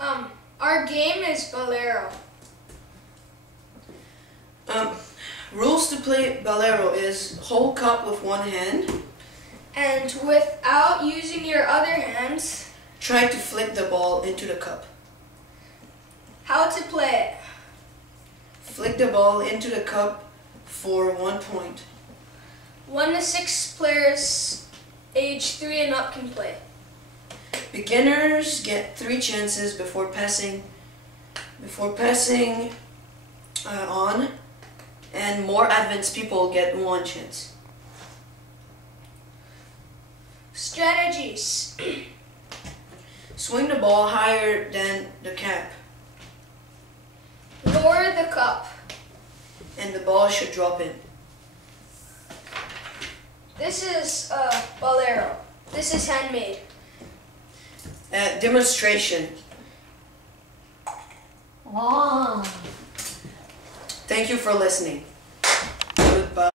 Our game is Balero. Rules to play Balero is hold cup with one hand. And without using your other hands, Try to flick the ball into the cup. how to play it. Flick the ball into the cup for 1 point. 1 to 6 players age 3 and up can play. Beginners get 3 chances before passing on, and more advanced people get 1 chance. Strategies. Swing the ball higher than the cap, Lower the cup. and the ball should drop in. This is Balero. This is handmade. Demonstration. Wow. Thank you for listening.